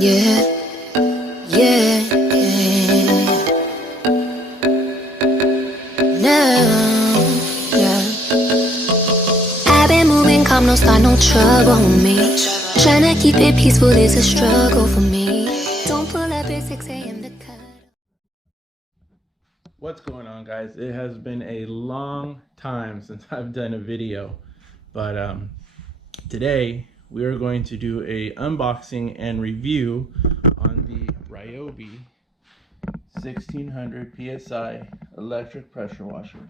Yeah, yeah, yeah. Now, yeah. I've been moving calm, no start, no trouble with me. Tryna keep it peaceful is a struggle for me. Don't pull up at 6 a.m. to cut. What's going on, guys? It has been a long time since I've done a video, but today we are going to do a unboxing and review on the Ryobi 1600 PSI electric pressure washer.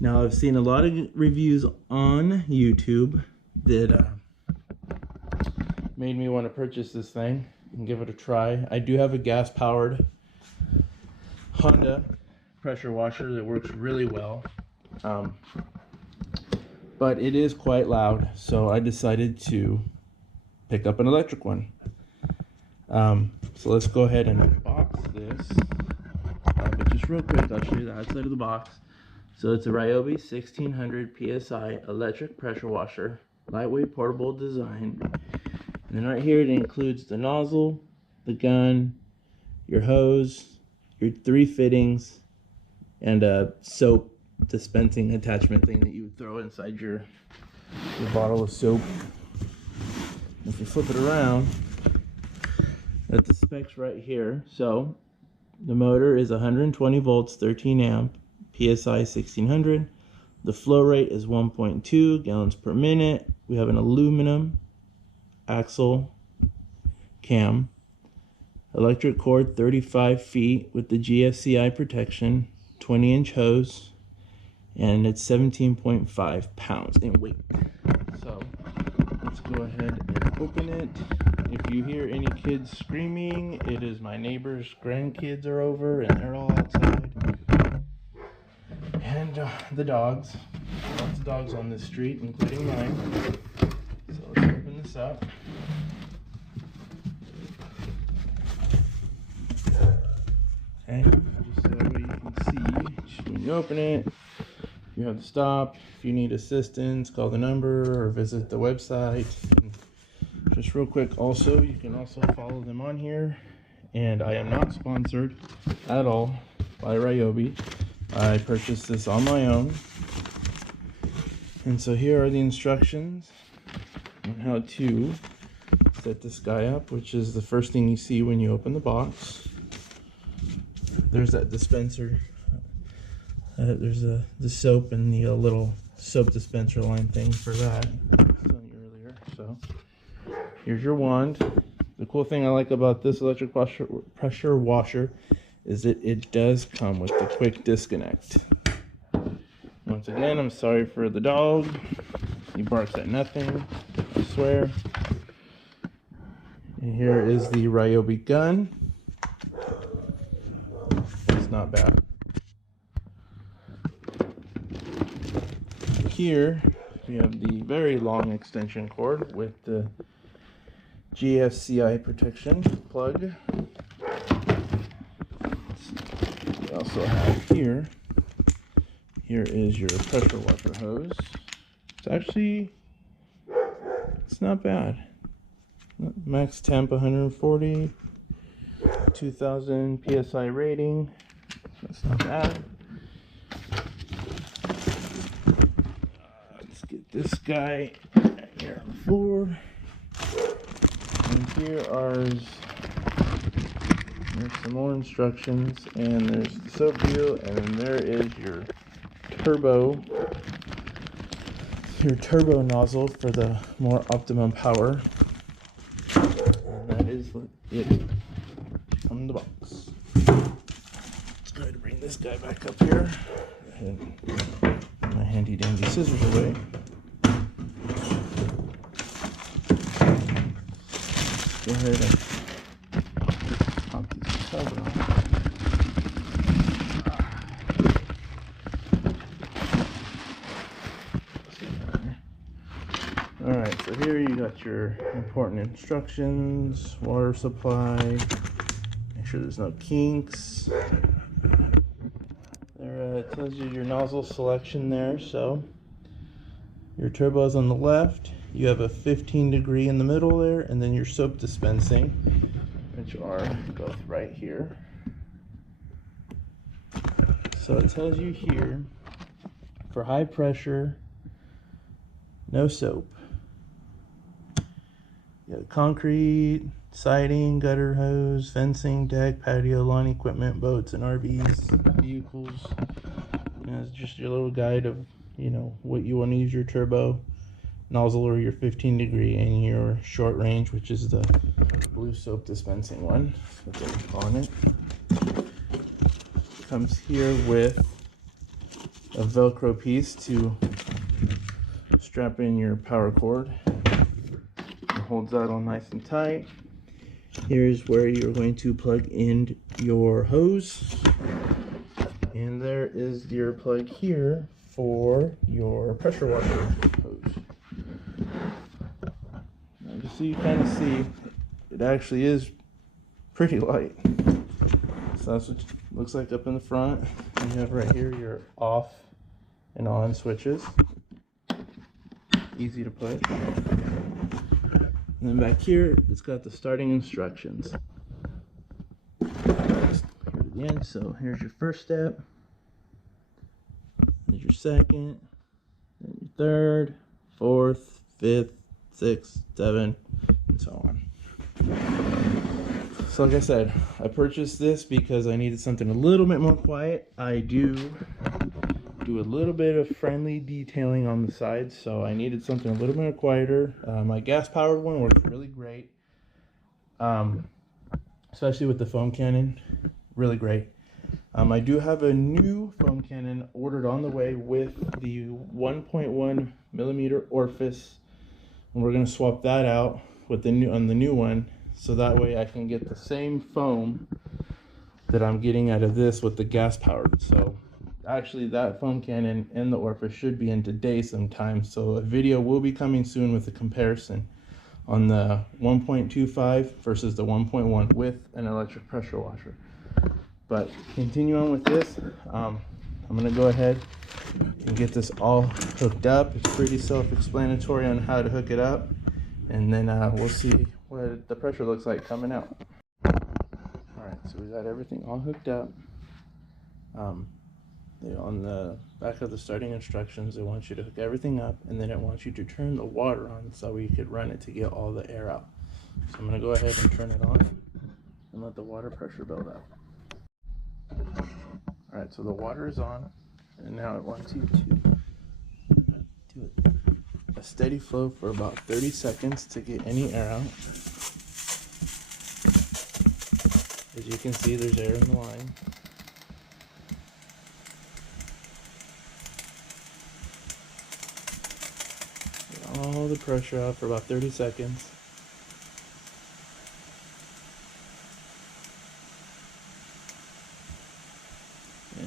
Now, I've seen a lot of reviews on YouTube that made me want to purchase this thing and give it a try. I do have a gas-powered Honda pressure washer that works really well, but it is quite loud, so I decided to pick up an electric one. So let's go ahead and unbox this, but just real quick I'll show you the outside of the box. So it's a Ryobi 1600 PSI electric pressure washer, lightweight portable design, and then right here it includes the nozzle, the gun, your hose, your 3 fittings, and a soap dispensing attachment thing that you would throw inside your bottle of soap. If you flip it around, that's the specs right here. So the motor is 120 volts, 13 amp, PSI 1600. The flow rate is 1.2 gallons per minute. We have an aluminum axle cam. Electric cord 35 feet with the GFCI protection, 20-inch hose, and it's 17.5 pounds in weight. So let's go ahead and open it. If you hear any kids screaming, it is my neighbor's grandkids are over and they're all outside. And the dogs. Lots of dogs on this street, including mine. So let's open this up. Okay, just so everybody can see, just when you open it, you have to stop. If you need assistance, call the number or visit the website. And just real quick, also, you can also follow them on here. And I am not sponsored at all by Ryobi. I purchased this on my own. And so here are the instructions on how to set this guy up, which is the first thing you see when you open the box. There's that dispenser. There's the soap and the little soap dispenser line thing for that. I was telling you earlier. So here's your wand. The cool thing I like about this electric pressure washer is that it does come with the quick disconnect. Once again, I'm sorry for the dog. He barks at nothing, I swear. And here is the Ryobi gun. It's not bad. Here we have the very long extension cord with the GFCI protection plug. We also have here is your pressure washer hose. It's not bad. Max temp 140, 2000 PSI rating. That's not bad. Let's get this guy here on the floor. And there's some more instructions, and there's the soap deal, and then there is your turbo nozzle for the more optimum power. And that is it from the box. Let's go ahead and bring this guy back up here. Go ahead and put my handy dandy scissors away. Go ahead and pop these tabs on. Alright, so here you got your important instructions, water supply, make sure there's no kinks. There tells you your nozzle selection there, so your turbo is on the left, you have a 15-degree in the middle there, and then your soap dispensing, which are both right here. So it tells you here, for high pressure, no soap. You have concrete, siding, gutter hose, fencing, deck, patio, lawn equipment, boats and RVs, vehicles. And it's just your little guide of, you know, what you want to use your turbo, nozzle, or your 15-degree, and your short range, which is the blue soap dispensing one. That's what they're calling it. Comes here with a Velcro piece to strap in your power cord. It holds that all nice and tight. Here's where you're going to plug in your hose. And there is your plug here for your pressure washer hose. Now, just so you kind of see, it actually is pretty light. So that's what it looks like up in the front. And you have right here your off and on switches. Easy to push. And then back here, it's got the starting instructions. Here at the end, so here's your first step. Here's your second, then your third, fourth, fifth, sixth, seventh, and so on. So like I said, I purchased this because I needed something a little bit more quiet. I do a little bit of friendly detailing on the sides, so I needed something a little bit quieter. My gas-powered one works really great, especially with the foam cannon. Really great. I do have a new foam cannon ordered on the way with the 1.1 millimeter orifice, and we're going to swap that out with the new one, so that way I can get the same foam that I'm getting out of this with the gas powered. So actually that foam cannon and the orifice should be in today sometime, so a video will be coming soon with a comparison on the 1.25 versus the 1.1 with an electric pressure washer. But continue on with this. I'm going to go ahead and get this all hooked up. It's pretty self-explanatory on how to hook it up, and then we'll see what the pressure looks like coming out. Alright, so we got everything all hooked up. On the back of the starting instructions, it wants you to hook everything up, and then it wants you to turn the water on so you could run it to get all the air out. So I'm going to go ahead and turn it on and let the water pressure build up. Alright, so the water is on, and now it wants you to do a steady flow for about 30 seconds to get any air out. As you can see, there's air in the line. Get all the pressure out for about 30 seconds.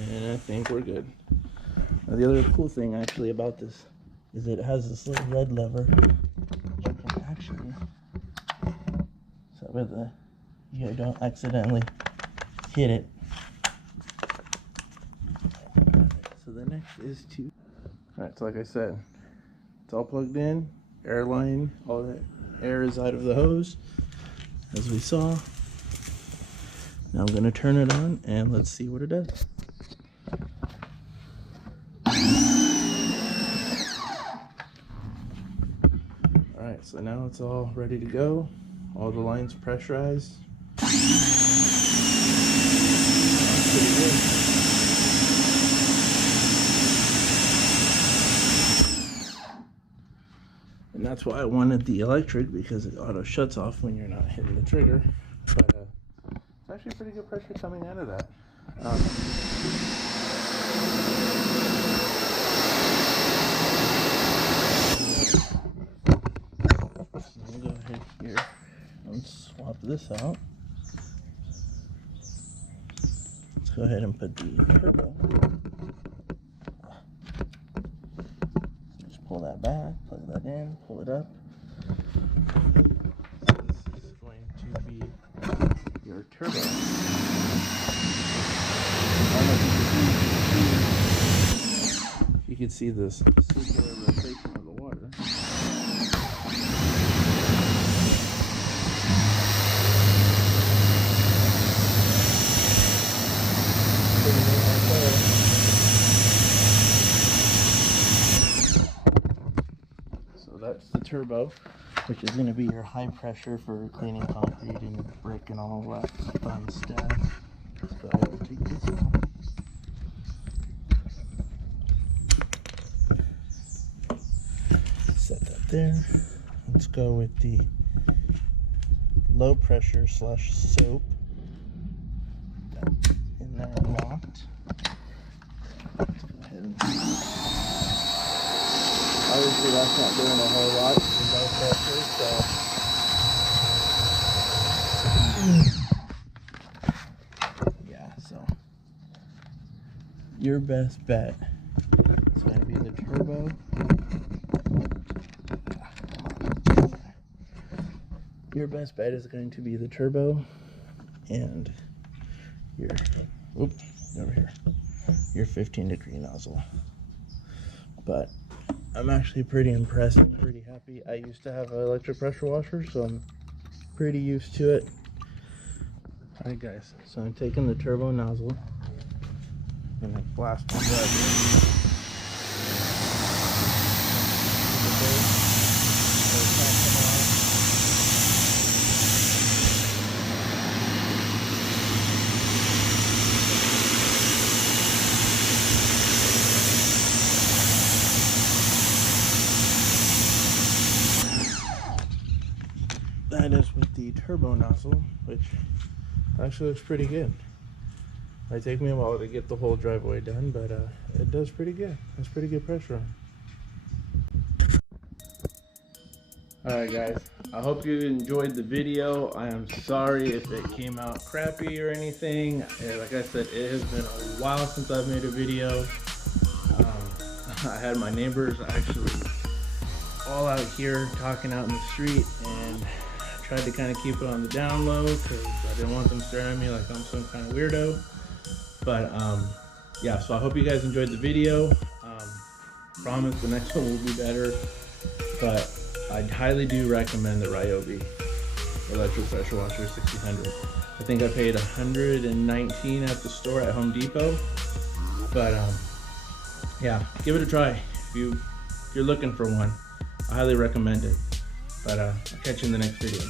And I think we're good. Now, the other cool thing actually about this is it has this little red lever. You can actually, so that you don't accidentally hit it. So the next is to, alright, so like I said, it's all plugged in, air line, all the air is out of the hose, as we saw. Now I'm going to turn it on and let's see what it does. Alright, so now it's all ready to go. All the lines pressurized. Pretty good. And that's why I wanted the electric, because it auto shuts off when you're not hitting the trigger. But it's actually pretty good pressure coming out of that. Let me go ahead here and swap this out. Let's go ahead and put the turbo. Just pull that back, plug that in, pull it up. This is going to be your turbo. You can see this circular rotation of the water. that's the turbo, which is going to be your high pressure for cleaning concrete and brick and all that fun stuff. So I will take this off. Set that there. Let's go with the low pressure / soap. That in there locked. Let's go ahead and obviously that's not doing a whole lot with low pressure, so yeah, so your best bet is going to be the turbo. Your best bet is going to be the turbo and your, over here, your 15-degree nozzle. But I'm actually pretty impressed and pretty happy. I used to have an electric pressure washer, so I'm pretty used to it. Alright guys, so I'm taking the turbo nozzle and I blast my driveway. That is with the turbo nozzle, which actually looks pretty good. Might take me a while to get the whole driveway done, but it does pretty good. It's pretty good pressure on. Alright guys, I hope you enjoyed the video. I am sorry if it came out crappy or anything. Like I said, it has been a while since I've made a video. I had my neighbors actually all out here talking out in the street, and tried to kind of keep it on the down low because I didn't want them staring at me like I'm some kind of weirdo. But yeah, so I hope you guys enjoyed the video. Promise the next one will be better, but I highly do recommend the Ryobi electric pressure washer 1600. I think I paid $119 at the store at Home Depot, but yeah, give it a try if you're looking for one. I highly recommend it. But I'll catch you in the next video.